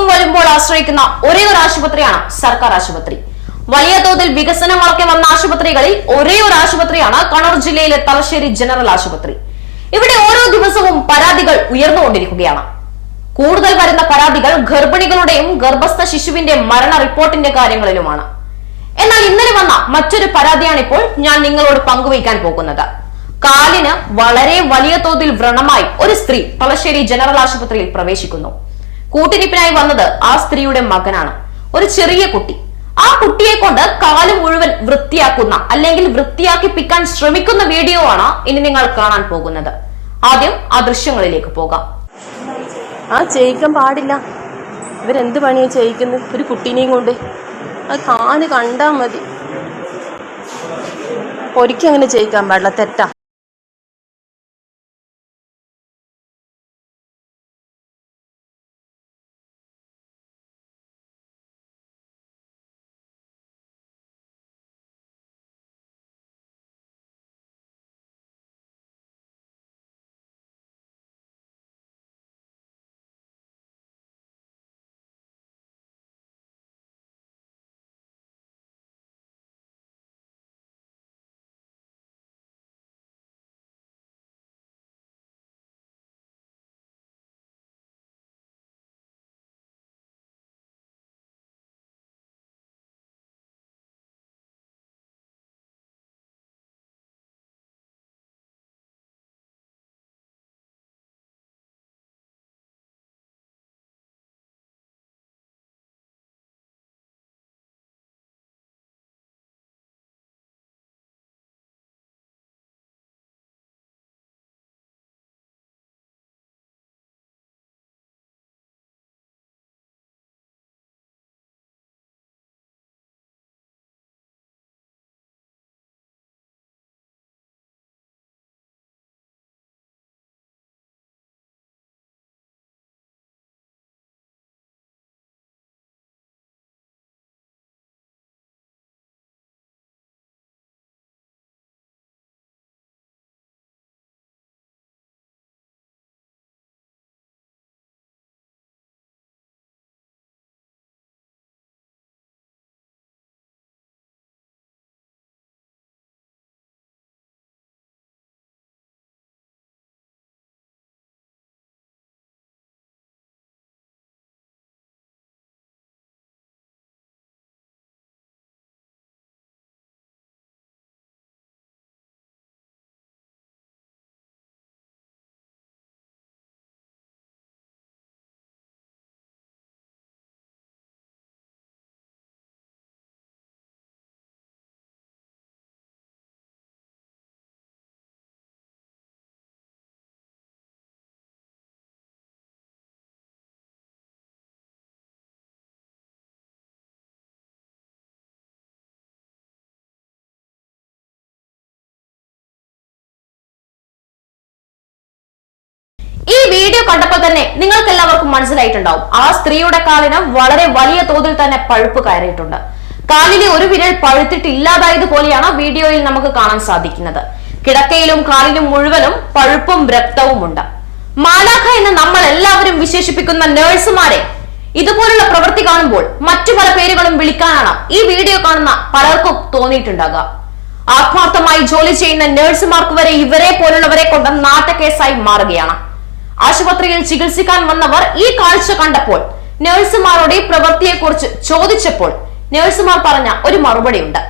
അസുഖം വരുമ്പോൾ ആശ്രയിക്കുന്ന ഒരേ ഒരു ആശുപത്രിയാണ് സർക്കാർ ആശുപത്രി. വലിയ തോതിൽ വികസനങ്ങളൊക്കെ വന്ന ആശുപത്രികളിൽ ഒരേ ഒരു ആശുപത്രിയാണ് കണ്ണൂർ ജില്ലയിലെ തലശ്ശേരി ജനറൽ ആശുപത്രി. ഇവിടെ ഓരോ ദിവസവും പരാതികൾ ഉയർന്നുകൊണ്ടിരിക്കുകയാണ്. കൂടുതൽ വരുന്ന പരാതികൾ ഗർഭിണികളുടെയും ഗർഭസ്ഥ ശിശുവിന്റെ മരണ റിപ്പോർട്ടിന്റെ കാര്യങ്ങളിലുമാണ്. എന്നാൽ ഇന്നലെ വന്ന മറ്റൊരു പരാതിയാണ് ഇപ്പോൾ ഞാൻ നിങ്ങളോട് പങ്കുവയ്ക്കാൻ പോകുന്നത്. കാലിന് വളരെ വലിയ തോതിൽ വ്രണമായി ഒരു സ്ത്രീ തലശ്ശേരി ജനറൽ ആശുപത്രിയിൽ പ്രവേശിക്കുന്നു. കൂട്ടിരിപ്പിനായി വന്നത് ആ സ്ത്രീയുടെ മകനാണ്. ഒരു ചെറിയ കുട്ടി. ആ കുട്ടിയെ കൊണ്ട് കാൽ മുഴുവൻ വൃത്തിയാക്കുന്ന അല്ലെങ്കിൽ വൃത്തിയാക്കിപ്പിക്കാൻ ശ്രമിക്കുന്ന വീഡിയോ ആണ് ഇനി നിങ്ങൾ കാണാൻ പോകുന്നത്. ആദ്യം ആ ദൃശ്യങ്ങളിലേക്ക് പോകാം. ആ ചെയ്യിക്കാൻ പാടില്ല. ഇവരെന്ത് പണിയാ ചെയ്യിക്കുന്നത് ഒരു കുട്ടീനെയും കൊണ്ട്. അത് കാൽ കണ്ടാൽ മതി. ഒരിക്കലും അങ്ങനെ ചെയ്യിക്കാൻ പാടില്ല. തെറ്റാ. വീഡിയോ കണ്ടപ്പോൾ തന്നെ നിങ്ങൾക്ക് എല്ലാവർക്കും മനസ്സിലായിട്ടുണ്ടാവും. ആ സ്ത്രീയുടെ കാലിന് വളരെ വലിയ തോതിൽ തന്നെ പഴുപ്പ് കയറിയിട്ടുണ്ട്. കാലിലെ ഒരു വിരൽ പഴുത്തിട്ടില്ലാതായത് പോലെയാണ് വീഡിയോയിൽ നമുക്ക് കാണാൻ സാധിക്കുന്നത്. കിടക്കയിലും കാലിലും മുഴുവനും പഴുപ്പും രക്തവും ഉണ്ട് മാലാഖ എന്ന് നമ്മൾ എല്ലാവരും വിശേഷിപ്പിക്കുന്ന നേഴ്സുമാരെ ഇതുപോലുള്ള പ്രവൃത്തി കാണുമ്പോൾ മറ്റു പല പേരുകളും വിളിക്കാനാണ് ഈ വീഡിയോ കാണുന്ന പലർക്കും തോന്നിയിട്ടുണ്ടാകുക. ആത്മാർത്ഥമായി ജോലി ചെയ്യുന്ന നേഴ്സുമാർക്ക് വരെ ഇവരെ പോലുള്ളവരെ കൊണ്ട് നാട്ടക്കേസായി മാറുകയാണ്. ആശുപത്രിയിൽ ചികിത്സിക്കാൻ വന്നവർ ഈ കാഴ്ച കണ്ടപ്പോൾ നഴ്സുമാരുടെ പ്രവൃത്തിയെക്കുറിച്ച് ചോദിച്ചപ്പോൾ നഴ്സുമാർ പറഞ്ഞ ഒരു മറുപടിയുണ്ട്.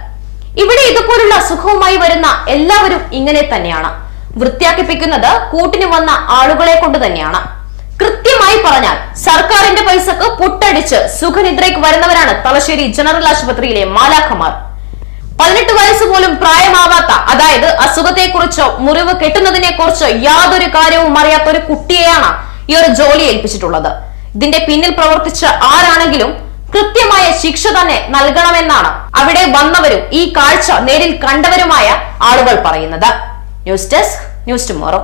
ഇവിടെ ഇതുപോലുള്ള അസുഖവുമായി വരുന്ന എല്ലാവരും ഇങ്ങനെ തന്നെയാണ്. വൃത്തിയാക്കിപ്പിക്കുന്നത് കൂട്ടിന് വന്ന ആളുകളെ കൊണ്ട് തന്നെയാണ്. കൃത്യമായി പറഞ്ഞാൽ സർക്കാരിന്റെ പൈസക്ക് പുട്ടടിച്ച് സുഖനിദ്രയ്ക്ക് വരുന്നവരാണ് തലശ്ശേരി ജനറൽ ആശുപത്രിയിലെ മാലാഖമാർ. പതിനെട്ട് വയസ്സ് പോലും പ്രായമാവാത്ത അതായത് അസുഖത്തെക്കുറിച്ചോ മുറിവ് കെട്ടുന്നതിനെ കുറിച്ചോ യാതൊരു കാര്യവും അറിയാത്ത ഒരു കുട്ടിയെയാണ് ഈ ഒരു ജോലി ഏൽപ്പിച്ചിട്ടുള്ളത്. ഇതിന്റെ പിന്നിൽ പ്രവർത്തിച്ച ആരാണെങ്കിലും കൃത്യമായ ശിക്ഷ തന്നെ നൽകണമെന്നാണ് അവിടെ വന്നവരും ഈ കാഴ്ച നേരിൽ കണ്ടവരുമായ ആളുകൾ പറയുന്നത്. News desk news tomorrow.